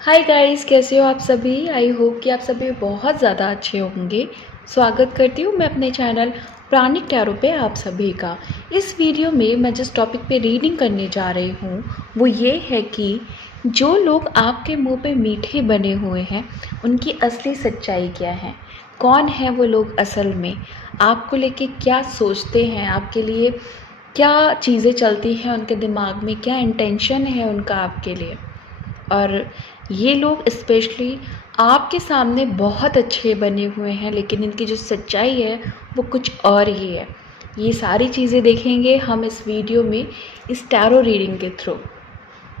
Hi guys, कैसे हो आप सभी। आई होप कि आप सभी बहुत ज़्यादा अच्छे होंगे। स्वागत करती हूँ मैं अपने चैनल प्राणिक टैरो पे आप सभी का। इस वीडियो में मैं जिस टॉपिक पे रीडिंग करने जा रही हूँ वो ये है कि जो लोग आपके मुंह पे मीठे बने हुए हैं उनकी असली सच्चाई क्या है। कौन है वो लोग असल में, आपको लेके क्या सोचते हैं, आपके लिए क्या चीज़ें चलती हैं उनके दिमाग में, क्या इंटेंशन है उनका आपके लिए। और ये लोग स्पेशली आपके सामने बहुत अच्छे बने हुए हैं, लेकिन इनकी जो सच्चाई है वो कुछ और ही है। ये सारी चीज़ें देखेंगे हम इस वीडियो में, इस टैरो रीडिंग के थ्रू।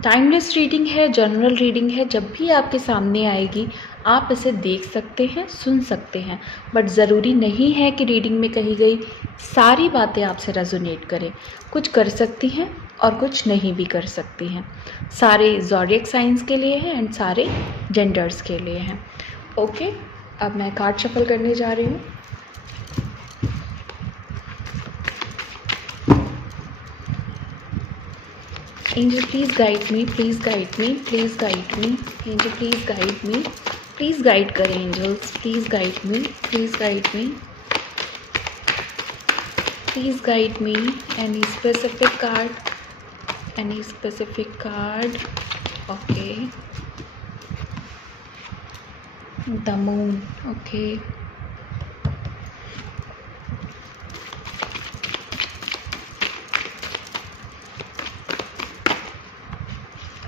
टाइमलेस रीडिंग है, जनरल रीडिंग है, जब भी आपके सामने आएगी आप इसे देख सकते हैं, सुन सकते हैं, बट ज़रूरी नहीं है कि रीडिंग में कही गई सारी बातें आपसे रेजोनेट करें। कुछ कर सकती हैं और कुछ नहीं भी कर सकती हैं। सारे ज़ोडिएक साइंस के लिए हैं एंड सारे जेंडर्स के लिए हैं। ओके, अब मैं कार्ड शफल करने जा रही हूँ। Angel, please guide me, please guide me, please guide me. Angel, please guide me. Please guide करें angels, please guide me, please guide me. Please guide me. Any specific card? Any specific card? Okay. The moon. Okay.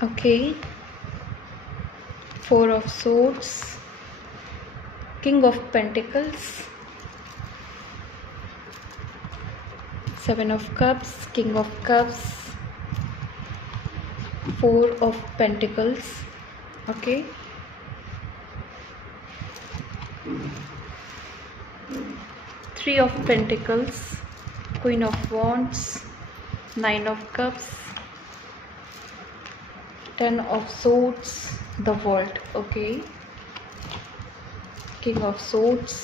Okay. Four of Swords. King of Pentacles. Seven of Cups. King of Cups. Four of Pentacles. Okay. Three of Pentacles. Queen of Wands. Nine of Cups. Ten of Swords, the World. Okay. King of Swords,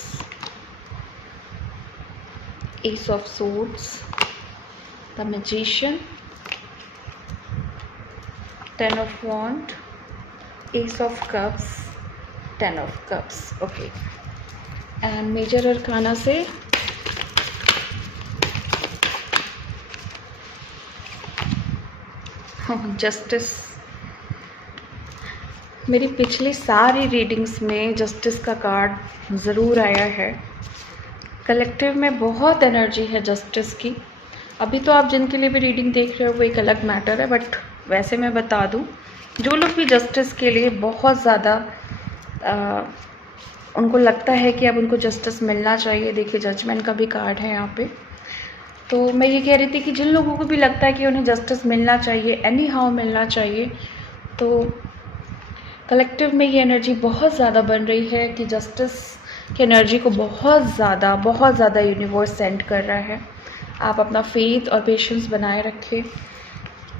Ace of Swords, the Magician, Ten of Wands, Ace of Cups, Ten of Cups. Okay. And Major Arcana से justice. मेरी पिछली सारी readings में justice का card ज़रूर आया है। Collective में बहुत एनर्जी है जस्टिस की। अभी तो आप जिनके लिए भी रीडिंग देख रहे हो वो एक अलग मैटर है, बट वैसे मैं बता दूं, जो लोग भी जस्टिस के लिए बहुत ज़्यादा उनको लगता है कि अब उनको जस्टिस मिलना चाहिए। देखिए, जजमेंट का भी कार्ड है यहाँ पे। तो मैं ये कह रही थी कि जिन लोगों को भी लगता है कि उन्हें जस्टिस मिलना चाहिए, एनी हाउ मिलना चाहिए, तो कलेक्टिव में ये एनर्जी बहुत ज़्यादा बन रही है कि जस्टिस की एनर्जी को बहुत ज़्यादा यूनिवर्स सेंड कर रहा है। आप अपना फेथ और पेशेंस बनाए रखें।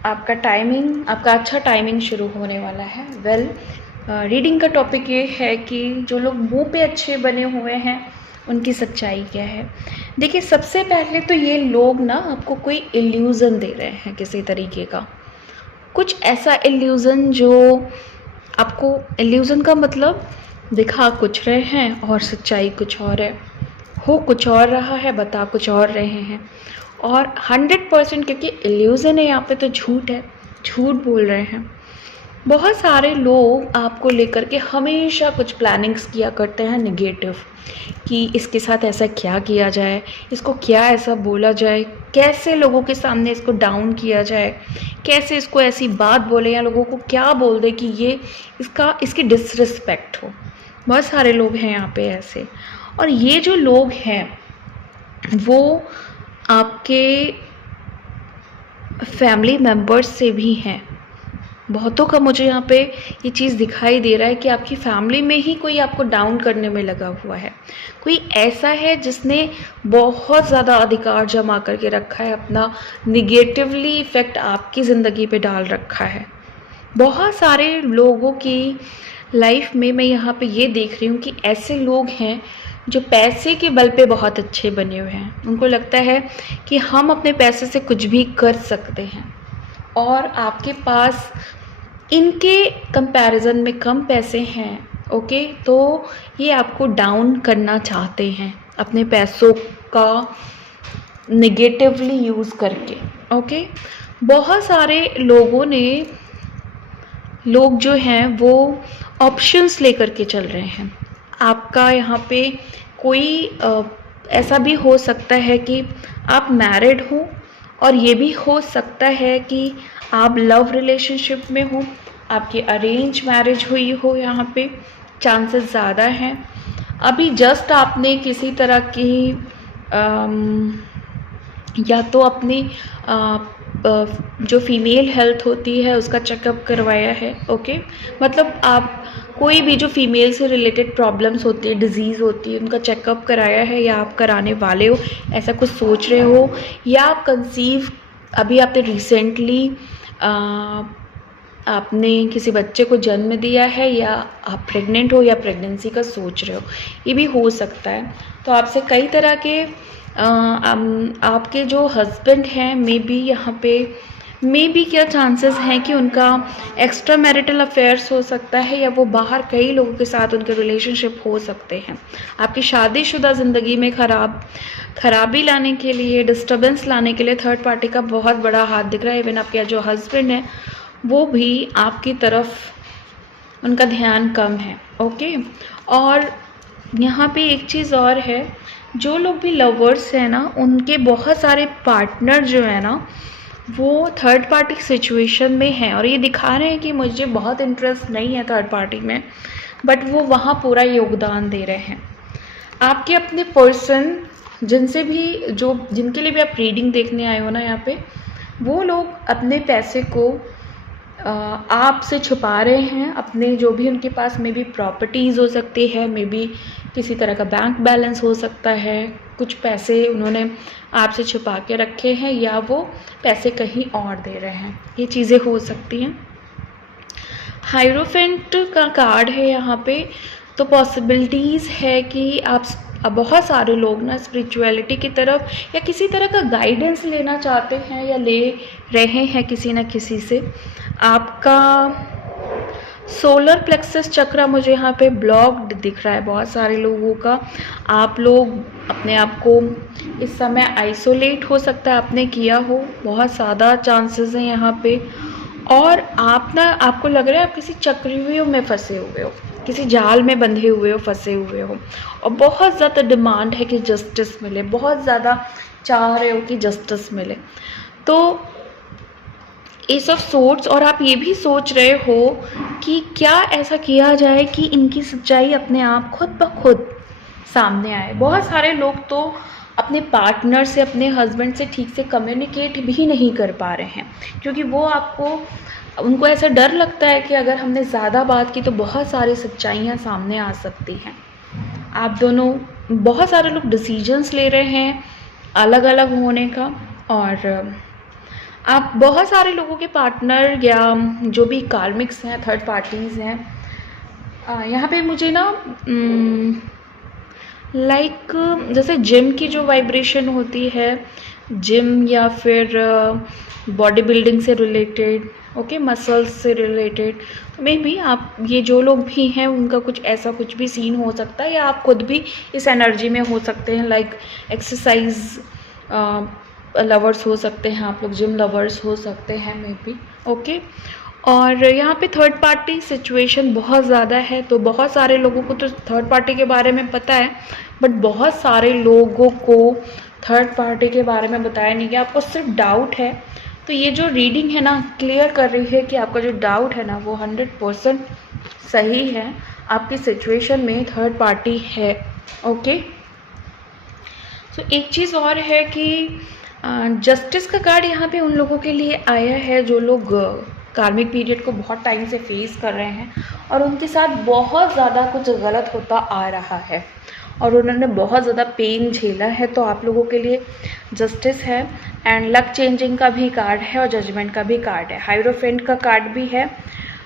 आपका अच्छा टाइमिंग शुरू होने वाला है। रीडिंग का टॉपिक ये है कि जो लोग मुंह पे अच्छे बने हुए हैं उनकी सच्चाई क्या है। देखिए, सबसे पहले तो ये लोग ना आपको कोई इल्यूज़न दे रहे हैं किसी तरीके का, कुछ ऐसा इल्यूज़न जो आपको, इल्यूज़न का मतलब दिखा कुछ रहे हैं और सच्चाई कुछ और है, हो कुछ और रहा है, बता कुछ और रहे हैं। और 100% क्योंकि इल्यूज़न है यहाँ पे, तो झूठ है, झूठ बोल रहे हैं। बहुत सारे लोग आपको लेकर के हमेशा कुछ प्लानिंग्स किया करते हैं नेगेटिव, कि इसके साथ ऐसा क्या किया जाए, इसको क्या ऐसा बोला जाए, कैसे लोगों के सामने इसको डाउन किया जाए, कैसे इसको ऐसी बात बोले या लोगों को क्या बोल दे कि ये इसकी डिसरिस्पेक्ट हो। बहुत सारे लोग हैं यहाँ पे ऐसे। और ये जो लोग हैं वो आपके फैमिली मेम्बर्स से भी हैं। बहुतों का मुझे यहाँ पे ये चीज़ दिखाई दे रहा है कि आपकी फैमिली में ही कोई आपको डाउन करने में लगा हुआ है। कोई ऐसा है जिसने बहुत ज़्यादा अधिकार जमा करके रखा है, अपना निगेटिवली इफ़ेक्ट आपकी ज़िंदगी पे डाल रखा है। बहुत सारे लोगों की लाइफ में मैं यहाँ पे ये देख रही हूँ कि ऐसे लोग हैं जो पैसे के बल पे बहुत अच्छे बने हुए हैं। उनको लगता है कि हम अपने पैसे से कुछ भी कर सकते हैं, और आपके पास इनके कंपैरिजन में कम पैसे हैं, ओके, तो ये आपको डाउन करना चाहते हैं अपने पैसों का नेगेटिवली यूज़ करके, ओके। बहुत सारे लोग जो हैं वो ऑप्शंस लेकर के चल रहे हैं। आपका यहाँ पे कोई ऐसा भी हो सकता है कि आप मैरिड हो, और ये भी हो सकता है कि आप लव रिलेशनशिप में हो, आपकी अरेंज मैरिज हुई हो, यहाँ पे चांसेस ज़्यादा हैं। अभी जस्ट आपने किसी तरह की या तो अपनी जो फीमेल हेल्थ होती है उसका चेकअप करवाया है, ओके। मतलब आप कोई भी जो फीमेल से रिलेटेड प्रॉब्लम्स होती है, डिजीज़ होती है, उनका चेकअप कराया है, या आप कराने वाले हो, ऐसा कुछ सोच रहे हो, या आप कंसीव अभी आपने रिसेंटली आपने किसी बच्चे को जन्म दिया है, या आप प्रेग्नेंट हो, या प्रेगनेंसी का सोच रहे हो, ये भी हो सकता है। तो आपसे कई तरह के आपके जो हस्बैंड हैं मे बी क्या चांसेस हैं कि उनका एक्स्ट्रा मैरिटल अफेयर्स हो सकता है, या वो बाहर कई लोगों के साथ उनके रिलेशनशिप हो सकते हैं। आपकी शादीशुदा ज़िंदगी में खराबी लाने के लिए, डिस्टर्बेंस लाने के लिए थर्ड पार्टी का बहुत बड़ा हाथ दिख रहा है। इवन आपके जो हस्बैंड है वो भी आपकी तरफ उनका ध्यान कम है, ओके। और यहाँ पे एक चीज़ और है, जो लोग भी लवर्स हैं ना, उनके बहुत सारे पार्टनर जो है ना वो थर्ड पार्टी सिचुएशन में हैं, और ये दिखा रहे हैं कि मुझे बहुत इंटरेस्ट नहीं है थर्ड पार्टी में, बट वो वहाँ पूरा योगदान दे रहे हैं। आपके अपने पर्सन जिनके लिए भी आप रीडिंग देखने आए हो ना यहाँ पे, वो लोग अपने पैसे को आपसे छुपा रहे हैं। अपने जो भी उनके पास मे बी प्रॉपर्टीज़ हो सकती है, मे बी किसी तरह का बैंक बैलेंस हो सकता है, कुछ पैसे उन्होंने आपसे छुपा के रखे हैं, या वो पैसे कहीं और दे रहे हैं, ये चीज़ें हो सकती हैं। हाइरोफेंट का कार्ड है यहाँ पे, तो पॉसिबिलिटीज़ है कि आप बहुत सारे लोग ना स्पिरिचुअलिटी की तरफ या किसी तरह का गाइडेंस लेना चाहते हैं, या ले रहे हैं किसी न किसी से। आपका सोलर प्लेक्सस चक्र मुझे यहाँ पे ब्लॉक्ड दिख रहा है बहुत सारे लोगों का। आप लोग अपने आप को इस समय आइसोलेट हो सकता है आपने किया हो, बहुत ज़्यादा चांसेस हैं यहाँ पे। और आपको लग रहा है आप किसी चक्रव्यूह में फंसे हुए हो, किसी जाल में बंधे हुए हो, फंसे हुए हो, और बहुत ज़्यादा डिमांड है कि जस्टिस मिले, बहुत ज़्यादा चाह रहे हो कि जस्टिस मिले। तो एस ऑफ सोर्ड्स, और आप ये भी सोच रहे हो कि क्या ऐसा किया जाए कि इनकी सच्चाई अपने आप खुद ब खुद सामने आए। बहुत सारे लोग तो अपने पार्टनर से, अपने हस्बैंड से ठीक से कम्युनिकेट भी नहीं कर पा रहे हैं, क्योंकि उनको ऐसा डर लगता है कि अगर हमने ज़्यादा बात की तो बहुत सारी सच्चाइयाँ सामने आ सकती हैं। आप दोनों, बहुत सारे लोग डिसीजंस ले रहे हैं अलग अलग होने का, और आप बहुत सारे लोगों के पार्टनर या जो भी कार्मिक्स हैं, थर्ड पार्टीज़ हैं, यहाँ पे मुझे ना लाइक जैसे जिम की जो वाइब्रेशन होती है, जिम या फिर बॉडी बिल्डिंग से रिलेटेड, ओके, मसल्स से रिलेटेड, तो मे बी आप ये जो लोग भी हैं उनका कुछ भी सीन हो सकता है, या आप खुद भी इस एनर्जी में हो सकते हैं। लाइक एक्सरसाइज लवर्स हो सकते हैं आप लोग, जिम लवर्स हो सकते हैं मे बी, ओके। और यहाँ पे थर्ड पार्टी सिचुएशन बहुत ज़्यादा है, तो बहुत सारे लोगों को तो थर्ड पार्टी के बारे में पता है, बट बहुत सारे लोगों को थर्ड पार्टी के बारे में बताया नहीं गया, आपको सिर्फ डाउट है। तो ये जो रीडिंग है ना क्लियर कर रही है कि आपका जो डाउट है ना वो 100% सही है, आपकी सिचुएशन में थर्ड पार्टी है, ओके। तो एक चीज़ और है कि जस्टिस का कार्ड यहाँ पे उन लोगों के लिए आया है जो लोग कार्मिक पीरियड को बहुत टाइम से फेस कर रहे हैं, और उनके साथ बहुत ज़्यादा कुछ गलत होता आ रहा है, और उन्होंने बहुत ज़्यादा पेन झेला है। तो आप लोगों के लिए जस्टिस है, एंड लक चेंजिंग का भी कार्ड है, और जजमेंट का भी कार्ड है, हाइरोफेंट का कार्ड भी है।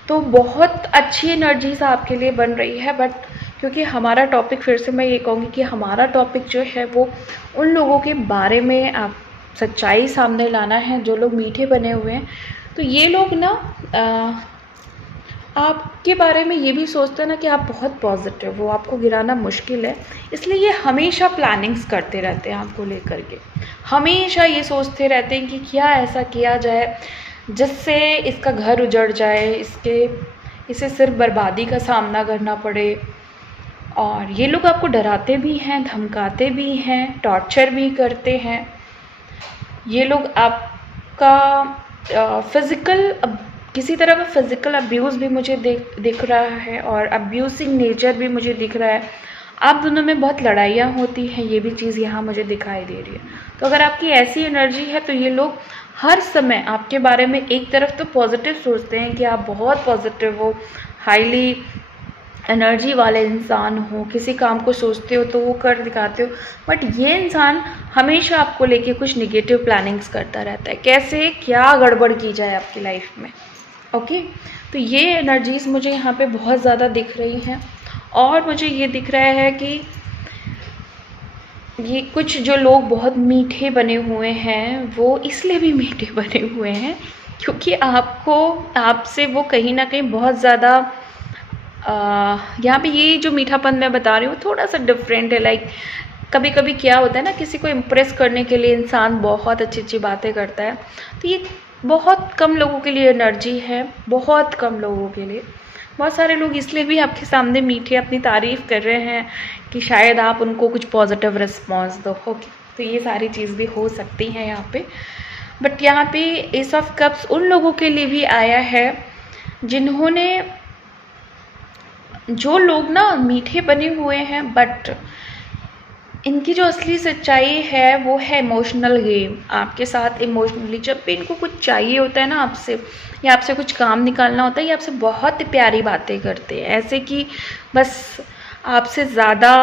तो बहुत अच्छी एनर्जीज आपके लिए बन रही है। बट क्योंकि हमारा टॉपिक, फिर से मैं ये कहूँगी कि हमारा टॉपिक जो है वो उन लोगों के बारे में आप सच्चाई सामने लाना है जो लोग मीठे बने हुए हैं। तो ये लोग ना आपके बारे में ये भी सोचते हैं ना कि आप बहुत पॉजिटिव हो, आपको गिराना मुश्किल है, इसलिए ये हमेशा प्लानिंग्स करते रहते हैं आपको लेकर के। हमेशा ये सोचते रहते हैं कि क्या ऐसा किया जाए जिससे इसका घर उजड़ जाए, इसे सिर्फ बर्बादी का सामना करना पड़े। और ये लोग आपको डराते भी हैं, धमकाते भी हैं, टॉर्चर भी करते हैं। ये लोग आपका फिज़िकल किसी तरह का फिज़िकल अब्यूज़ भी मुझे दिख रहा है और अब्यूसिंग नेचर भी मुझे दिख रहा है। आप दोनों में बहुत लड़ाइयाँ होती हैं, ये भी चीज़ यहाँ मुझे दिखाई दे रही है। तो अगर आपकी ऐसी एनर्जी है तो ये लोग हर समय आपके बारे में एक तरफ तो पॉजिटिव सोचते हैं कि आप बहुत पॉजिटिव हो, हाईली एनर्जी वाले इंसान हो, किसी काम को सोचते हो तो वो कर दिखाते हो, बट ये इंसान हमेशा आपको लेके कुछ निगेटिव प्लानिंग्स करता रहता है, कैसे क्या गड़बड़ की जाए आपकी लाइफ में। ओके, तो ये एनर्जीज़ मुझे यहाँ पे बहुत ज़्यादा दिख रही हैं। और मुझे ये दिख रहा है कि ये कुछ जो लोग बहुत मीठे बने हुए हैं वो इसलिए भी मीठे बने हुए हैं क्योंकि आपसे वो कहीं ना कहीं बहुत ज़्यादा यहाँ पे ये जो मीठापन मैं बता रही हूँ थोड़ा सा डिफरेंट है। लाइक कभी कभी क्या होता है ना, किसी को इम्प्रेस करने के लिए इंसान बहुत अच्छी अच्छी बातें करता है, तो ये बहुत कम लोगों के लिए एनर्जी है, बहुत कम लोगों के लिए। बहुत सारे लोग इसलिए भी आपके सामने मीठे अपनी तारीफ़ कर रहे हैं कि शायद आप उनको कुछ पॉजिटिव रिस्पॉन्स दो। ओके, तो ये सारी चीज़ भी हो सकती हैं यहाँ पे। बट यहाँ पे एस ऑफ कप्स उन लोगों के लिए भी आया है जिन्होंने, जो लोग ना मीठे बने हुए हैं बट इनकी जो असली सच्चाई है वो है इमोशनल गेम। आपके साथ इमोशनली जब भी इनको कुछ चाहिए होता है ना आपसे, या आपसे कुछ काम निकालना होता है, या आपसे बहुत प्यारी बातें करते हैं, ऐसे कि बस आपसे ज़्यादा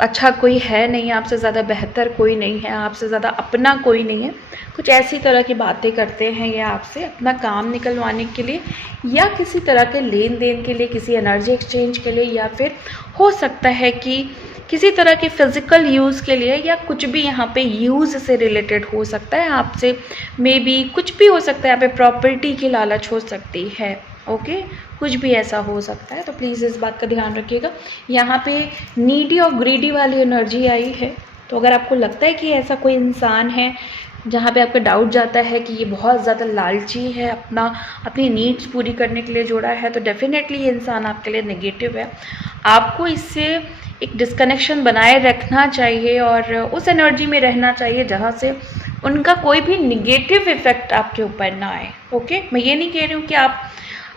अच्छा कोई है नहीं, आपसे ज़्यादा बेहतर कोई नहीं है, आपसे ज़्यादा अपना कोई नहीं है, कुछ ऐसी तरह की बातें करते हैं ये आपसे अपना काम निकलवाने के लिए, या किसी तरह के लेन देन के लिए, किसी एनर्जी एक्सचेंज के लिए, या फिर हो सकता है कि किसी तरह के फिज़िकल यूज़ के लिए, या कुछ भी यहाँ पे यूज़ से रिलेटेड हो सकता है आपसे, मे बी कुछ भी हो सकता है, यहाँ पे प्रॉपर्टी की लालच हो सकती है। ओके, कुछ भी ऐसा हो सकता है, तो प्लीज़ इस बात का ध्यान रखिएगा। यहाँ पे नीडी और ग्रीडी वाली एनर्जी आई है, तो अगर आपको लगता है कि ऐसा कोई इंसान है जहाँ पे आपका डाउट जाता है कि ये बहुत ज़्यादा लालची है, अपनी नीड्स पूरी करने के लिए जोड़ा है, तो डेफिनेटली ये इंसान आपके लिए नेगेटिव है। आपको इससे एक डिस्कनेक्शन बनाए रखना चाहिए और उस एनर्जी में रहना चाहिए जहाँ से उनका कोई भी निगेटिव इफ़ेक्ट आपके ऊपर ना आए। ओके, मैं ये नहीं कह रही हूँ कि आप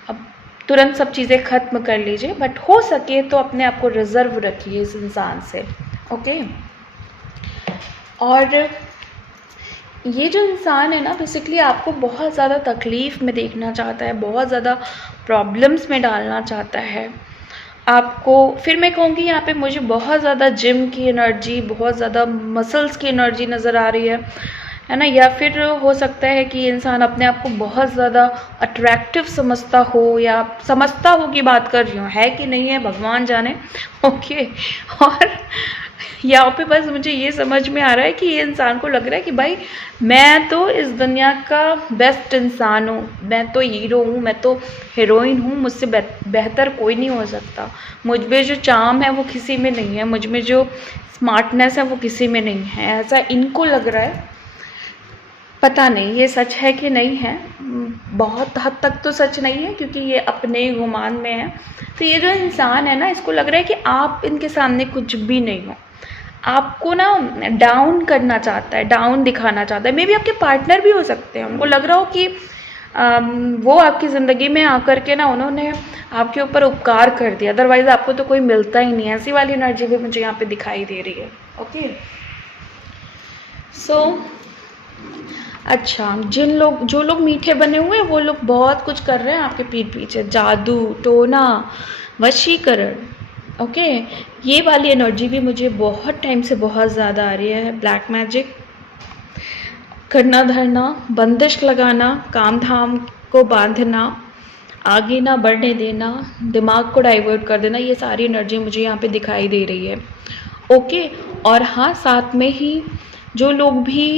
अब तुरंत सब चीज़ें ख़त्म कर लीजिए, बट हो सके तो अपने आप को रिजर्व रखिए इस इंसान से। ओके, और ये जो इंसान है ना बेसिकली आपको बहुत ज़्यादा तकलीफ़ में देखना चाहता है, बहुत ज़्यादा प्रॉब्लम्स में डालना चाहता है आपको। फिर मैं कहूँगी यहाँ पे मुझे बहुत ज़्यादा जिम की एनर्जी, बहुत ज़्यादा मसल्स की एनर्जी नज़र आ रही है ना। या फिर हो सकता है कि इंसान अपने आप को बहुत ज़्यादा अट्रैक्टिव समझता हो, या समझता हो की बात कर रही हूँ, है कि नहीं है भगवान जाने। ओके, और यहाँ पे बस मुझे ये समझ में आ रहा है कि ये इंसान को लग रहा है कि भाई मैं तो इस दुनिया का बेस्ट इंसान हूँ, मैं तो हीरो हूँ, मैं तो हीरोइन हूँ, मुझसे बेहतर कोई नहीं हो सकता। मुझ में जो चार्म है वो किसी में नहीं है, मुझ में जो स्मार्टनेस है वो किसी में नहीं है, ऐसा इनको लग रहा है। पता नहीं ये सच है कि नहीं है, बहुत हद तक तो सच नहीं है क्योंकि ये अपने गुमान में है। तो ये जो इंसान है ना, इसको लग रहा है कि आप इनके सामने कुछ भी नहीं हो, आपको ना डाउन करना चाहता है, डाउन दिखाना चाहता है। मे बी आपके पार्टनर भी हो सकते हैं, उनको लग रहा हो कि वो आपकी ज़िंदगी में आकर के ना उन्होंने आपके ऊपर उपकार कर दिया, अदरवाइज़ आपको तो कोई मिलता ही नहीं है। ऐसी वाली एनर्जी भी मुझे यहाँ पे दिखाई दे रही है। ओके, सो अच्छा, जो लोग मीठे बने हुए हैं वो लोग बहुत कुछ कर रहे हैं आपके पीठ पीछे, जादू टोना वशीकरण। ओके, ये वाली एनर्जी भी मुझे बहुत टाइम से बहुत ज़्यादा आ रही है। ब्लैक मैजिक करना धरना, बंदिश लगाना, काम धाम को बांधना, आगे ना बढ़ने देना, दिमाग को डाइवर्ट कर देना, ये सारी एनर्जी मुझे यहाँ पे दिखाई दे रही है। ओके, और हाँ, साथ में ही जो लोग भी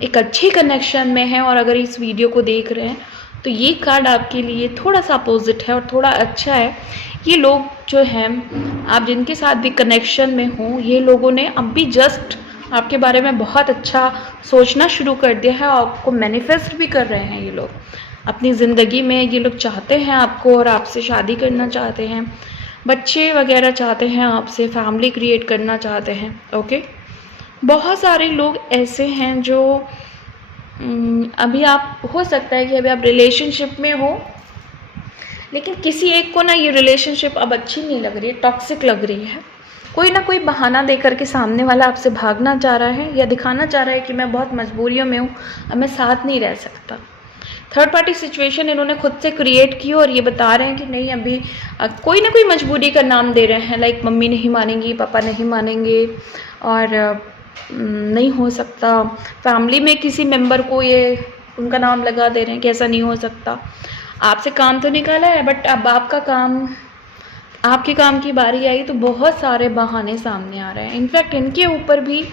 एक अच्छे कनेक्शन में हैं और अगर इस वीडियो को देख रहे हैं तो ये कार्ड आपके लिए थोड़ा सा अपोजिट है और थोड़ा अच्छा है। ये लोग जो हैं, आप जिनके साथ भी कनेक्शन में हो, ये लोगों ने अभी जस्ट आपके बारे में बहुत अच्छा सोचना शुरू कर दिया है, आपको मैनिफेस्ट भी कर रहे हैं। ये लोग अपनी ज़िंदगी में, ये लोग चाहते हैं आपको और आपसे शादी करना चाहते हैं, बच्चे वगैरह चाहते हैं आपसे, फैमिली क्रिएट करना चाहते हैं। ओके, बहुत सारे लोग ऐसे हैं जो अभी आप, हो सकता है कि अभी आप रिलेशनशिप में हो, लेकिन किसी एक को ना ये रिलेशनशिप अब अच्छी नहीं लग रही है, टॉक्सिक लग रही है। कोई ना कोई बहाना दे करके सामने वाला आपसे भागना चाह रहा है या दिखाना चाह रहा है कि मैं बहुत मजबूरियों में हूँ, अब मैं साथ नहीं रह सकता। थर्ड पार्टी सिचुएशन इन्होंने खुद से क्रिएट की और ये बता रहे हैं कि नहीं, अभी कोई ना कोई मजबूरी का नाम दे रहे हैं, लाइक मम्मी नहीं मानेंगी, पापा नहीं मानेंगे और नहीं हो सकता। फैमिली में किसी मेंबर को ये उनका नाम लगा दे रहे हैं कि ऐसा नहीं हो सकता। आपसे काम तो निकाला है, बट अब आपके काम की बारी आई तो बहुत सारे बहाने सामने आ रहे हैं। इनफैक्ट इनके ऊपर भी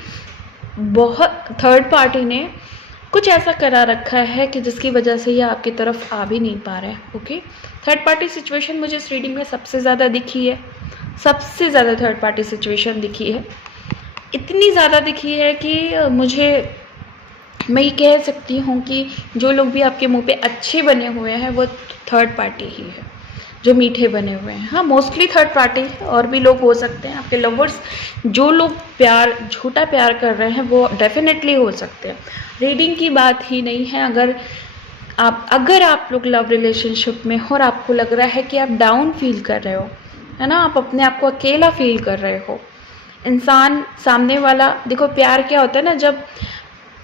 बहुत थर्ड पार्टी ने कुछ ऐसा करा रखा है कि जिसकी वजह से ये आपकी तरफ आ भी नहीं पा रहे हैं। ओके, थर्ड पार्टी सिचुएशन मुझे इस रीडिंग में सबसे ज़्यादा दिखी है, सबसे ज़्यादा थर्ड पार्टी सिचुएशन दिखी है। इतनी ज़्यादा दिखी है कि मैं ये कह सकती हूँ कि जो लोग भी आपके मुंह पे अच्छे बने हुए हैं वो थर्ड पार्टी ही है, जो मीठे बने हुए हैं। हाँ, मोस्टली थर्ड पार्टी है, और भी लोग हो सकते हैं आपके लवर्स। जो लोग झूठा प्यार कर रहे हैं वो डेफिनेटली हो सकते हैं। रीडिंग की बात ही नहीं है। अगर आप लोग लव रिलेशनशिप में हो और आपको लग रहा है कि आप डाउन फील कर रहे हो, है ना, आप अपने आप को अकेला फील कर रहे हो, इंसान सामने वाला, देखो प्यार क्या होता है ना, जब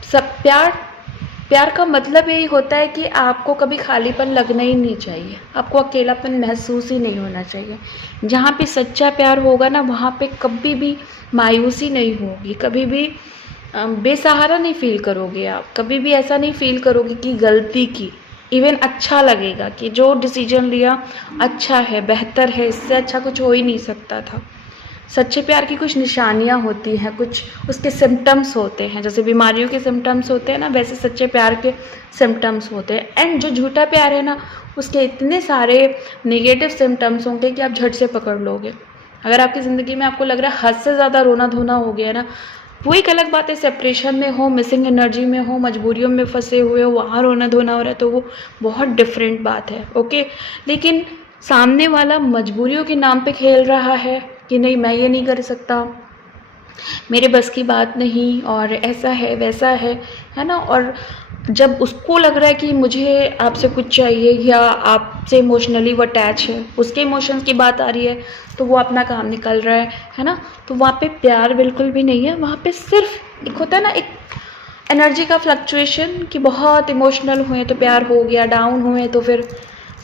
सब प्यार का मतलब यही होता है कि आपको कभी खालीपन लगना ही नहीं चाहिए, आपको अकेलापन महसूस ही नहीं होना चाहिए। जहाँ पे सच्चा प्यार होगा ना, वहाँ पे कभी भी मायूसी नहीं होगी, कभी भी बेसहारा नहीं फील करोगे आप, कभी भी ऐसा नहीं फील करोगे कि गलती की। इवन अच्छा लगेगा कि जो डिसीजन लिया अच्छा है, बेहतर है, इससे अच्छा कुछ हो ही नहीं सकता था। सच्चे प्यार की कुछ निशानियाँ होती हैं, कुछ उसके सिम्टम्स होते हैं, जैसे बीमारियों के सिम्टम्स होते हैं ना, वैसे सच्चे प्यार के सिम्टम्स होते हैं। एंड जो झूठा प्यार है ना, उसके इतने सारे नेगेटिव सिम्टम्स होंगे कि आप झट से पकड़ लोगे। अगर आपकी ज़िंदगी में आपको लग रहा है हद से ज़्यादा रोना धोना हो गया ना, वो एक अलग बात है। सेपरेशन में हो, मिसिंग एनर्जी में हो, मजबूरियों में फंसे हुए हो, वहाँ रोना धोना हो रहा है, तो वो बहुत डिफरेंट बात है। ओके, लेकिन सामने वाला मजबूरियों के नाम पे खेल रहा है कि नहीं, मैं ये नहीं कर सकता, मेरे बस की बात नहीं, और ऐसा है वैसा है ना। और जब उसको लग रहा है कि मुझे आपसे कुछ चाहिए या आपसे इमोशनली वो अटैच है, उसके इमोशंस की बात आ रही है, तो वो अपना काम निकल रहा है ना। तो वहाँ पे प्यार बिल्कुल भी नहीं है, वहाँ पे सिर्फ एक होता है ना, एक एनर्जी का फ्लक्चुएशन कि बहुत इमोशनल हुए तो प्यार हो गया, डाउन हुए तो फिर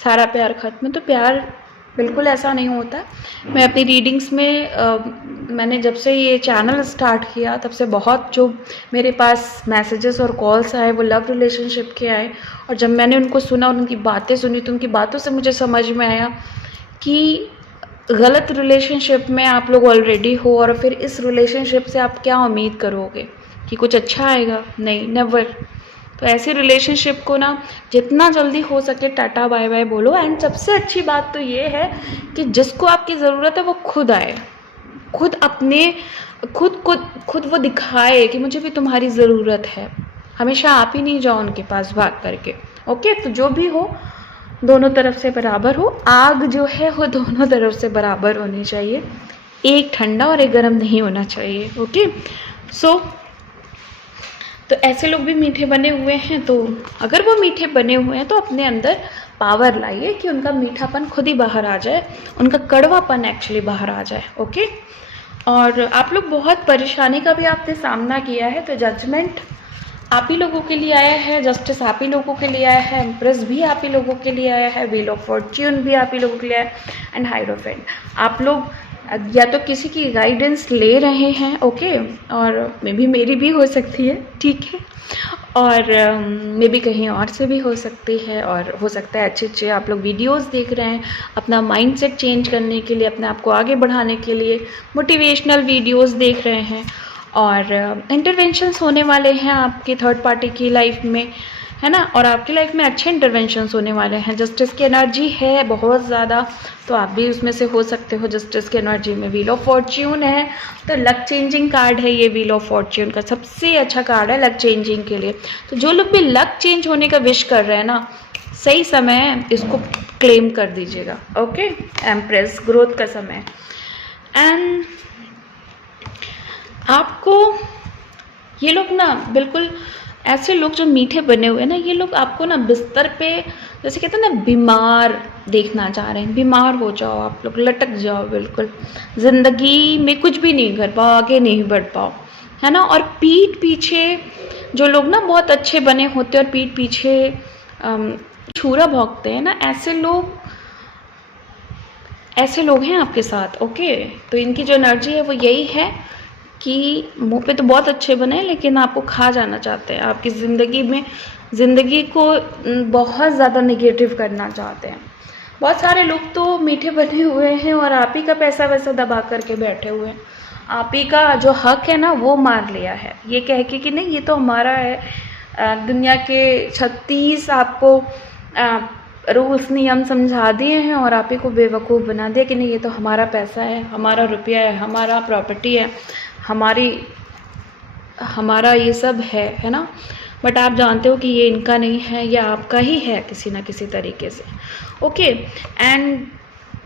सारा प्यार खत्म। तो प्यार बिल्कुल ऐसा नहीं होता। मैं अपनी रीडिंग्स में मैंने जब से ये चैनल स्टार्ट किया तब से बहुत जो मेरे पास मैसेजेस और कॉल्स आए वो लव रिलेशनशिप के आए, और जब मैंने उनको सुना और उनकी बातें सुनी तो उनकी बातों से मुझे समझ में आया कि गलत रिलेशनशिप में आप लोग ऑलरेडी हो, और फिर इस रिलेशनशिप से आप क्या उम्मीद करोगे कि कुछ अच्छा आएगा? नहीं, नेवर। तो ऐसी रिलेशनशिप को ना जितना जल्दी हो सके टाटा बाय बाय बोलो। एंड सबसे अच्छी बात तो ये है कि जिसको आपकी ज़रूरत है वो खुद आए, खुद वो दिखाए कि मुझे भी तुम्हारी ज़रूरत है। हमेशा आप ही नहीं जाओ उनके पास भाग करके। ओके, तो जो भी हो दोनों तरफ से बराबर हो। आग जो है वो दोनों तरफ से बराबर होनी चाहिए, एक ठंडा और एक गर्म नहीं होना चाहिए। ओके, तो ऐसे लोग भी मीठे बने हुए हैं, तो अगर वो मीठे बने हुए हैं तो अपने अंदर पावर लाइए कि उनका मीठापन खुद ही बाहर आ जाए, उनका कड़वापन एक्चुअली बाहर आ जाए। ओके, और आप लोग बहुत परेशानी का भी आपने सामना किया है, तो जजमेंट आप ही लोगों के लिए आया है, जस्टिस आप ही लोगों के लिए आया है, एम्प्रेस भी आप ही लोगों के लिए आया है, व्हील ऑफ फॉर्च्यून भी आप ही लोगों के लिए आया है, एंड हाइरोफेंट। आप लोग या तो किसी की गाइडेंस ले रहे हैं, ओके, और मे बी मेरी भी हो सकती है, ठीक है, और मे बी कहीं और से भी हो सकती है, और हो सकता है अच्छे आप लोग वीडियोस देख रहे हैं अपना माइंडसेट चेंज करने के लिए, अपने आप को आगे बढ़ाने के लिए मोटिवेशनल वीडियोस देख रहे हैं, और इंटरवेंशंस होने वाले हैं आपकी थर्ड पार्टी की लाइफ में, है ना। और आपकी लाइफ में अच्छे इंटरवेंशंस होने वाले हैं। जस्टिस की एनर्जी है बहुत ज़्यादा, तो आप भी उसमें से हो सकते हो। जस्टिस की एनर्जी में व्हील ऑफ फॉर्च्यून है, तो लक चेंजिंग कार्ड है ये। व्हील ऑफ फॉर्च्यून का सबसे अच्छा कार्ड है लक चेंजिंग के लिए। तो जो लोग भी लक चेंज होने का विश कर रहे हैं ना, सही समय है, इसको क्लेम कर दीजिएगा। ओके, एम्प्रेस, ग्रोथ का समय। एंड आपको ये लोग ना, बिल्कुल ऐसे लोग जो मीठे बने हुए हैं ना, ये लोग आपको ना बिस्तर पे, जैसे कहते हैं ना, बीमार देखना चाह रहे हैं। बीमार हो जाओ आप लोग, लटक जाओ बिल्कुल, ज़िंदगी में कुछ भी नहीं कर पाओ, आगे नहीं बढ़ पाओ, है ना। और पीठ पीछे जो लोग ना बहुत अच्छे बने होते हैं और पीठ पीछे छुरा भोंकते हैं ना, ऐसे लोग हैं आपके साथ। ओके, तो इनकी जो एनर्जी है वो यही है कि मुंह पे तो बहुत अच्छे बने लेकिन आपको खा जाना चाहते हैं। आपकी ज़िंदगी को बहुत ज़्यादा नेगेटिव करना चाहते हैं। बहुत सारे लोग तो मीठे बने हुए हैं और आप ही का पैसा वैसा दबा करके बैठे हुए हैं। आप ही का जो हक है ना वो मार लिया है, ये कह के कि नहीं ये तो हमारा है। दुनिया के 36 आपको रूल्स नियम समझा दिए हैं और आप ही को बेवकूफ़ बना दिया कि नहीं ये तो हमारा पैसा है, हमारा रुपया है, हमारा प्रॉपर्टी है, हमारा ये सब है ना। बट आप जानते हो कि ये इनका नहीं है, ये आपका ही है किसी ना किसी तरीके से। ओके, एंड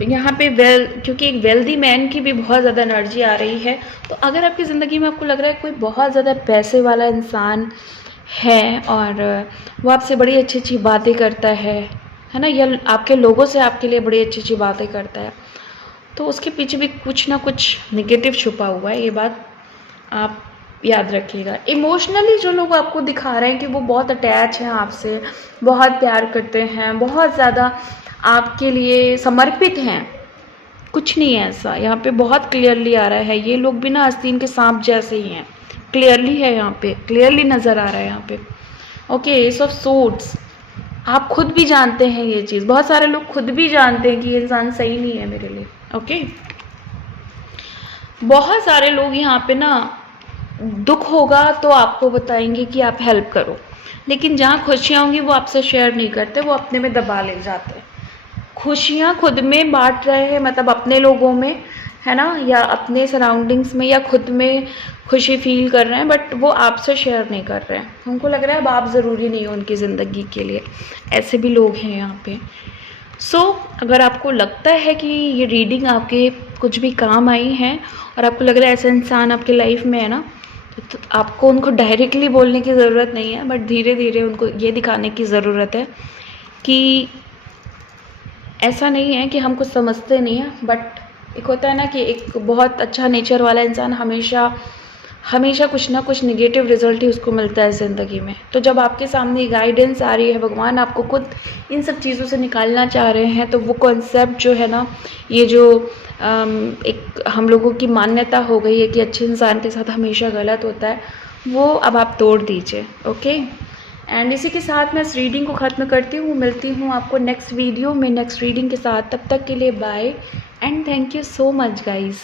यहाँ पे क्योंकि एक वेल्दी मैन की भी बहुत ज़्यादा एनर्जी आ रही है। तो अगर आपकी ज़िंदगी में आपको लग रहा है कोई बहुत ज़्यादा पैसे वाला इंसान है और वो आपसे बड़ी अच्छी अच्छी बातें करता है ना, या आपके लोगों से आपके लिए बड़ी अच्छी अच्छी बातें करता है, तो उसके पीछे भी कुछ ना कुछ नेगेटिव छुपा हुआ है। ये बात आप याद रखिएगा। इमोशनली जो लोग आपको दिखा रहे हैं कि वो बहुत अटैच हैं आपसे, बहुत प्यार करते हैं, बहुत ज़्यादा आपके लिए समर्पित हैं, कुछ नहीं है ऐसा। यहाँ पे बहुत क्लियरली आ रहा है, ये लोग भी ना आस्तीन के सांप जैसे ही हैं। क्लियरली है यहाँ पे, क्लियरली नज़र आ रहा है यहाँ पे। ओके, एस ऑफ सोर्ड्स, आप खुद भी जानते हैं ये चीज़, बहुत सारे लोग खुद भी जानते हैं कि ये इंसान सही नहीं है मेरे लिए। ओके, बहुत सारे लोग यहाँ पे ना दुख होगा तो आपको बताएंगे कि आप हेल्प करो, लेकिन जहाँ खुशियाँ होंगी वो आपसे शेयर नहीं करते, वो अपने में दबा ले जाते हैं। खुशियाँ खुद में बांट रहे हैं, मतलब अपने लोगों में, है ना, या अपने सराउंडिंग्स में, या खुद में खुशी फील कर रहे हैं, बट वो आपसे शेयर नहीं कर रहे हैं। उनको लग रहा है अब आप ज़रूरी नहीं हो उनकी ज़िंदगी के लिए। ऐसे भी लोग हैं यहाँ पे। सो अगर आपको लगता है कि ये रीडिंग आपके कुछ भी काम आई है और आपको लग रहा है ऐसा इंसान आपकी लाइफ में है ना, तो आपको उनको डायरेक्टली बोलने की ज़रूरत नहीं है, बट धीरे धीरे उनको ये दिखाने की ज़रूरत है कि ऐसा नहीं है कि हम कुछ समझते नहीं हैं। बट एक होता है ना कि एक बहुत अच्छा नेचर वाला इंसान हमेशा कुछ ना कुछ नेगेटिव रिजल्ट ही उसको मिलता है ज़िंदगी में। तो जब आपके सामने गाइडेंस आ रही है, भगवान आपको खुद इन सब चीज़ों से निकालना चाह रहे हैं, तो वो कॉन्सेप्ट जो है ना, ये जो एक हम लोगों की मान्यता हो गई है कि अच्छे इंसान के साथ हमेशा गलत होता है, वो अब आप तोड़ दीजिए। ओके, एंड इसी के साथ मैं इस रीडिंग को ख़त्म करती हूँ। मिलती हूँ आपको नेक्स्ट वीडियो में नेक्स्ट रीडिंग के साथ। तब तक के लिए bye and thank you so much guys.